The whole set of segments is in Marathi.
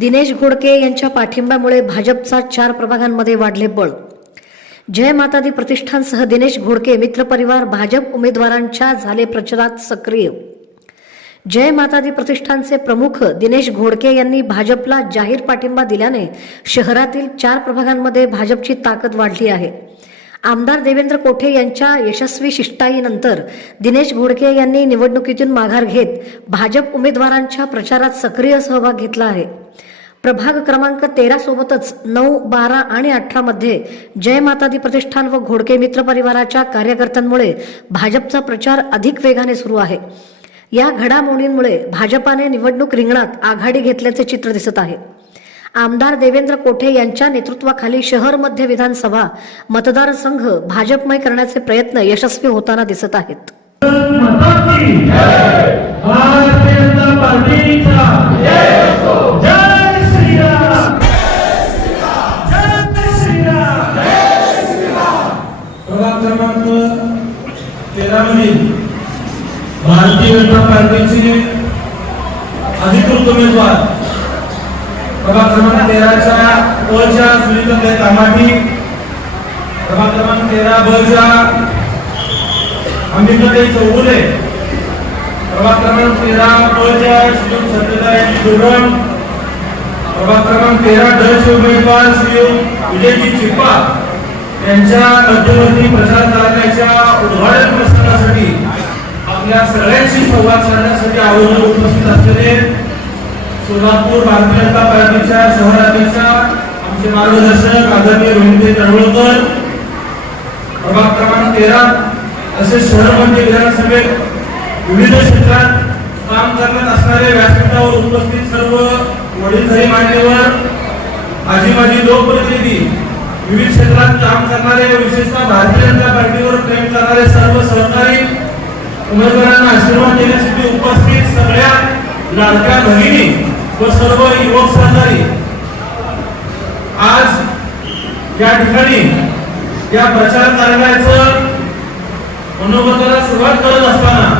दिनेश घोडके यांच्या पाठिंब्यामुळे भाजपचा 4 प्रभागांमध्ये वाढले बळ. जय माता दी प्रतिष्ठानसह दिनेश घोडके मित्रपरिवार भाजप उमेदवारांच्या झाले प्रचारात सक्रिय. जय माता दी प्रतिष्ठानचे प्रमुख दिनेश घोडके यांनी भाजपला जाहीर पाठिंबा दिल्याने शहरातील 4 प्रभागांमध्ये भाजपची ताकद वाढली आहे. आमदार देवेंद्र कोठे यांच्या यशस्वी शिष्टाईनंतर दिनेश घोडके यांनी निवडणुकीतून माघार घेत भाजप उमेदवारांच्या प्रचारात सक्रिय सहभाग घेतला आहे. प्रभाग क्रमांक 13 सोबतच 9, 12 आणि 18 मध्ये जय माता दी प्रतिष्ठान व घोडके मित्र परिवाराच्या कार्यकर्त्यांमुळे भाजपचा प्रचार अधिक वेगाने सुरू आहे. या घडामोडींमुळे भाजपाने निवडणूक रिंगणात आघाडी घेतल्याचे चित्र दिसत आहे. आमदार देवेंद्र कोठे यांच्या नेतृत्वाखाली शहर मध्य विधानसभा मतदारसंघ भाजपमय करण्याचे प्रयत्न यशस्वी होताना दिसत आहेत. भारतीय जनता पार्टीचे अधिकृत उमेदवार प्रभाग क्रमांक 13च्या च्या सुनीता कामाठी, प्रभाग क्रमांक 13 च्या अंबिकाताई चौगुले, प्रभाग क्रमांक 13 च्या श्री सत्यताई दुर्गम, प्रभाग क्रमांक 13 चे उमेदवार श्री विजयजी चिप्पा यांच्या मध्यवर्ती प्रचार कार्याच्या उद्घाटन प्रसंगासाठी आपल्या सगळ्यांशी संवाद साधण्यासाठी आवर्जून उपस्थित असलेले सोलापूर भारतीय जनता पार्टीच्या शहराध्यक्ष आमचे मार्गदर्शक आदरणीय रोहित तळवळकर, प्रभाग क्रमांक 13 असे शहर मध्ये विधानसभेत विविध क्षेत्रात काम करत असणारे व्यासपीठावर उपस्थित सर्व वडीलधारी मान्यवर, आजी माजी लोकप्रतिनिधी, विविध क्षेत्रात काम करणारे, विशेषतः भारतीय जनता पार्टीवर प्रेम करणारे सर्व सहकारी उमेदवारांना आशीर्वाद देण्यासाठी उपस्थित सगळ्या लाडक्या भगिनी व सर्व युवक सहकारी, आज या ठिकाणी या प्रचार कार्याचं मनोगताला सुरुवात करत असताना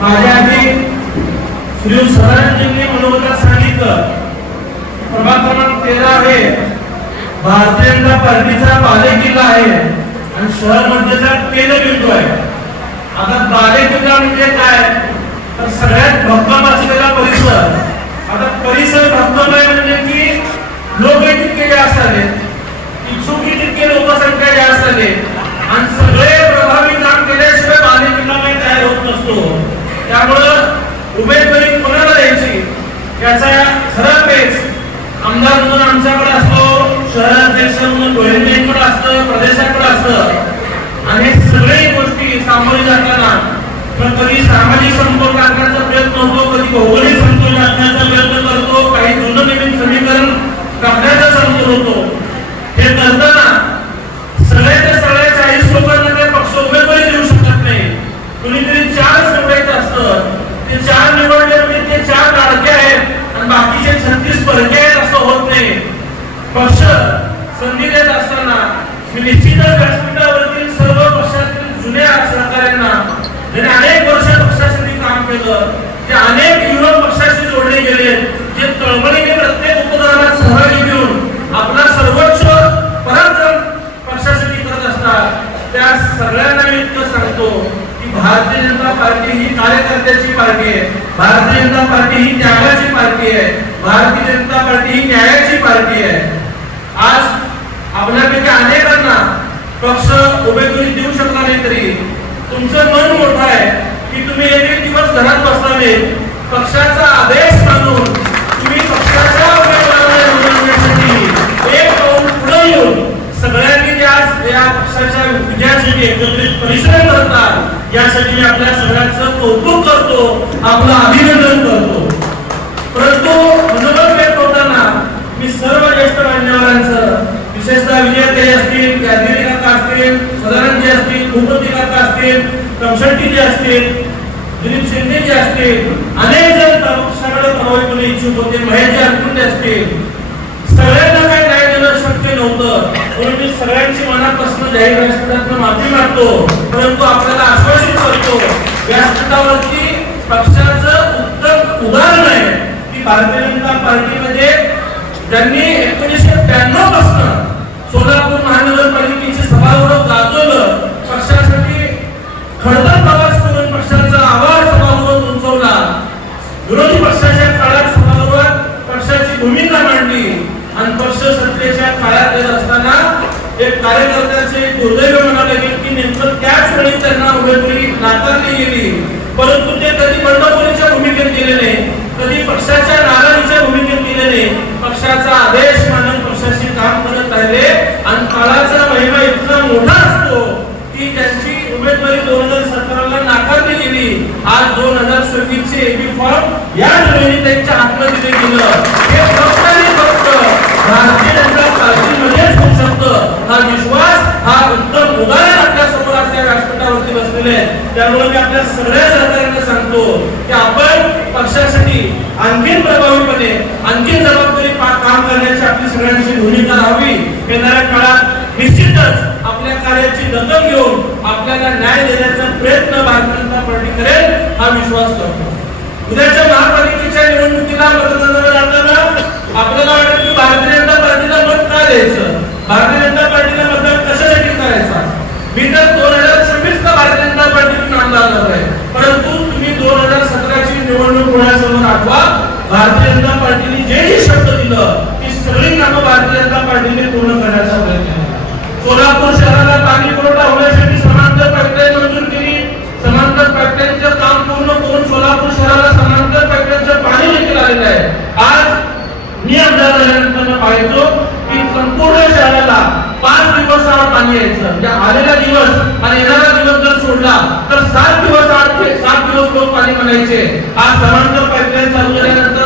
माझ्या आधी श्री सरांजींनी मनोगतात सांगितलं, प्रभाग क्रमांक 13 हे भारतीय जनता पार्टीचा बालेकिल्ला आहे आणि शहर मध्येचा केंद्रबिंदू आहे. आता बालेकिल्ला म्हणजे काय तर सगळ्यात भक्कम असलेला परिसर. आता परिसर भक्कम आहे म्हणजे की लोक तितके जास्त आले, इच्छुक तितके लोकसंख्या जास्त आले आणि सगळे प्रभावी काम केल्याशिवाय बालेकिल्ला काही तयार होत नसतो. त्यामुळं उमेदवारी कोणाला द्यायची याचा खरा पेच आमदार म्हणून आमच्याकडे असतो, शहराध्यक्ष म्हणून गोविंदजींकडे असतं, प्रदेशाकडे असतं आणि सगळे गोष्टी सामोरी जाताना कधी सामाजिक संपर्क आणण्याचा प्रयत्न होतो, कधी भौगोलिक संतुलन आणण्याचा प्रयत्न करतो, काही नवीन समीकरण काढण्याचा संतुलन होतो. हे करताना सगळ्याच्या सगळ्या 40 लोकांना काही पक्ष उमेदवारी देऊ शकत नाही. कुणीतरी 4 निवडायचं असतं, ते 4 निवडले म्हणजे ते 4 लाडके आहेत आणि बाकीचे 36 परके आहेत असं होत नाही. पक्ष संधी देत असताना मी निश्चितच व्यासपीठावरती सर्व पक्षातील जुन्या सहकाऱ्यांना ज्यांनी अनेक वर्ष पक्षासाठी काम केलं, जे अनेक युवक पक्षाशी जोडले गेले, जे तळमळीने प्रत्येक उपक्रमात सहभागी घेऊन आपला सर्वोच्च पराक्रम पक्षासाठी करत असतात, त्या सगळ्यांना मी इतकं सांगतो की भारतीय जनता पार्टी ही कार्यकर्त्याची पार्टी आहे, भारतीय जनता पार्टी ही त्यागाची पार्टी आहे, भारतीय जनता पार्टी ही न्यायाची पार्टी आहे. आज आपल्यापैकी अनेकांना पक्ष उमेदवारी देऊ शकला नाही तरी तुमचं मन मोठं आहे की तुम्ही एक दिवस घरात बसताना पक्षाचा आदेश मानून तुम्ही पक्षाच्या उमेदवाराला निवडण्यासाठी एक पाऊल पुढे येऊन सगळ्यांनी आज या पक्षाच्या विजयासाठी एकत्रित परिश्रम करतात, यासाठी मी आपल्या सगळ्यांचं कौतुक करतो, आपलं अभिनंदन करतो. परंतु मनोबल व्यक्त होताना मी सर्व ज्येष्ठ मान्यवरांचं, विशेषतः विजयताई असतील, यादगिरी काका असतील, सदानंदजी असतील, भूपती काका असतील, कमशेट्टीजी असतील, दिलीप शिंदेजी असतील, अनेक जण पक्षाकडे प्रभावीपणे इच्छुक होते, महेशजी अरकुंडे असतील, सगळ्यांना काही न्याय देणं शक्य नव्हतं म्हणून मी सगळ्यांची मनापासून जाहीर व्यासपीठातून माफी मागतो. परंतु आपल्याला आश्वासित करतो व्यासपीठावरती पक्षाचं उत्तम उदाहरण आहे की भारतीय जनता पार्टीमध्ये ज्यांनी 1992 पासून सोलापूर महानगरपालिकेची सभागृह गाजवलं, पक्षासाठी खडतर प्रवास करून पक्षाचा आवाज सभागृहात उंचवला, विरोधी पक्षाच्या काळात सभागृहात पक्षाची भूमिका मांडली आणि पक्ष सत्तेच्या काळात येत असताना एक कार्यकर्त्याचे दुर्दैव म्हणाले की नेमकं त्याच वेळी त्यांना उमेदवारी नाकारली गेली, परंतु ते कधी बंडखोरीच्या भूमिकेत गेले नाही, कधी पक्षाच्या नाराजीच्या भूमिकेत गेले नाही, पक्षाचा आदेश मानून पक्षाशी काम करत राहिले आणि काळाचा महिमा इतका मोठा असतो की त्यांची उमेदवारी 2017 ला नाकारली गेली. आज 2026 चे एबी फॉर्म या वेळी त्यांच्या हातात दिले गेलं. हे फक्त आणि फक्त भारतीय जनता पार्टीमध्येच होऊ शकतं. हा विश्वास, हा उत्तम उदाहरण आपल्या समोर असल्या व्यासपीठावरती बसलेले आहे. त्यामुळे मी आपल्या सगळ्या सहकाऱ्यांना सांगतो की आपण पक्षासाठी आणखीन प्रभावीपणे, आणखीन जबाबदारी काम करण्याची आपली सगळ्यांची भूमिका राहावी. येणाऱ्या काळात निश्चितच आपल्या कार्याची दखल घेऊन आपल्याला न्याय देण्याचा प्रयत्न भारतीय जनता पार्टी करेल, हा विश्वास करतो. उद्याच्या महापालिकेच्या निवडणुकीला मतदानाला जाताना आपल्याला वाटतं की भारतीय जनता पार्टीला मत का द्यायचं, भारतीय जनता पार्टीला मतदान कशासाठी करायचा. मी तर 2026 ला भारतीय जनता पार्टीतून आमदार झालोय, परंतु तुम्ही 2017 ची निवडणूक डोळ्यासमोर आठवा. भारतीय जनता पार्टीने जे शब्द दिलं ती सगळी कामं भारतीय जनता पार्टीने पूर्ण करण्याचा प्रयत्न केला. सोलापूर शहराला पाणी पुरवठा होण्यासाठी समांतर पाईपलाईन मंजूर केली. समांतर पाईपलाईनचं काम पूर्ण करून सोलापूर शहराला समांतर पाईपलाईनचं पाणी देखील आलेलं आहे. आज मी आमदार झाल्यानंतर पाहायचो की संपूर्ण शहराला 5 दिवस आड पाणी यायचं. म्हणजे आलेला दिवस आणि येणारा दिवस जर सोडला तर 7 दिवस आड 7 दिवस लोक पाणी म्हणायचे. आज समांतर पाईपलाईन चालू झाल्यानंतर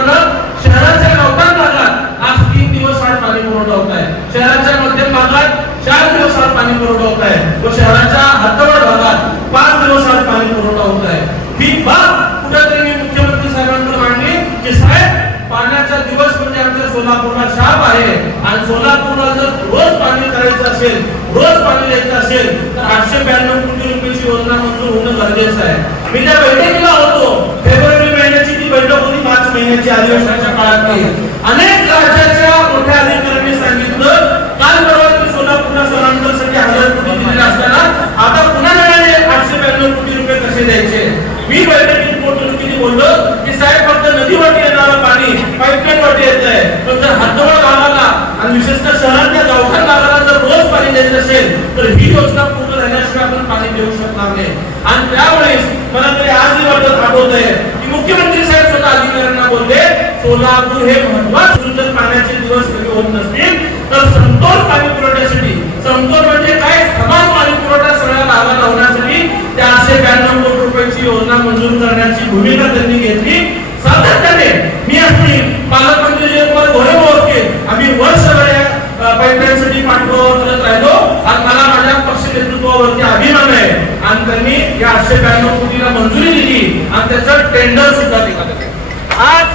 शहराच्या गवताळ भागात आज 3 दिवस आड पाणी पुरवठा होत आहे. शहराच्या मध्यम भागात 4 दिवस आड पाणी पुरवठा होत आहे व शहराच्या हातवड भागात 5 दिवस आड पाणी पुरवठा होत आहे. ही बाब कुठेतरी मी मुख्यमंत्री साहेबांकडे मांडली की साहेब, पाण्याचा दिवस म्हणजे आमच्या सोलापूरला शाप आहे आणि सोलापूरला जर रोज पाणी करायचं असेल, रोज पाणी द्यायचं असेल तर 892 कोटी रुपयाची योजना मंजूर होणं गरजेचं आहे. मी त्या बैठकीला होतो. फेब्रुवारी महिन्याची ती बैठक होती, मार्च महिन्याची अधिवेशनाच्या काळातली. अनेक राज्याच्या मोठ्या अधिकाऱ्यांनी सांगितलं काल परवा सोलापूरला समांतरसाठी 1000 कोटी दिलेले असताना आता पुन्हा नव्याने 892 कोटी रुपये कसे द्यायचे. मी बैठकीत पोटनिवडणुकीत बोललो की साहेब, फक्त नदीवाटी येणारं पाणी पाईपलाईन वाटी येत आहे, पण जर हातवड गावाला आणि विशेषतः शहरातल्या गावठाण भागाला जर रोज पाणी द्यायचं असेल तर ही योजना पूर्ण झाल्याशिवाय आपण पाणी देऊ शकणार नाही. आणि त्यावेळेस मला तरी आजही वाटत आठवत आहे की मुख्यमंत्री साहेब स्वतः अधिकाऱ्यांना बोलले, सोलापूर हे महत्वाचे जर पाण्याचे दिवस कमी होत नसतील तर समतोल पाणी पुरवठ्यासाठी, समतोल म्हणजे काय, समान पाणी पुरवठा सगळ्या भागाला होण्यासाठी 492 कोटी रुपयाची योजना मंजूर करण्याची भूमिका त्यांनी घेतली. सातत्याने मी असतील पालकमंत्री जयकुमार घोरे ओळखते, आम्ही वर्षभर पाईपलाईनसाठी पाठपुरावा करत राहिलो आणि मला माझ्या पक्ष नेतृत्वावरती अभिमान आहे. आणि त्यांनी या 892 कोटीला मंजुरी दिली आणि त्याचं टेंडर सुद्धा निघालं. आज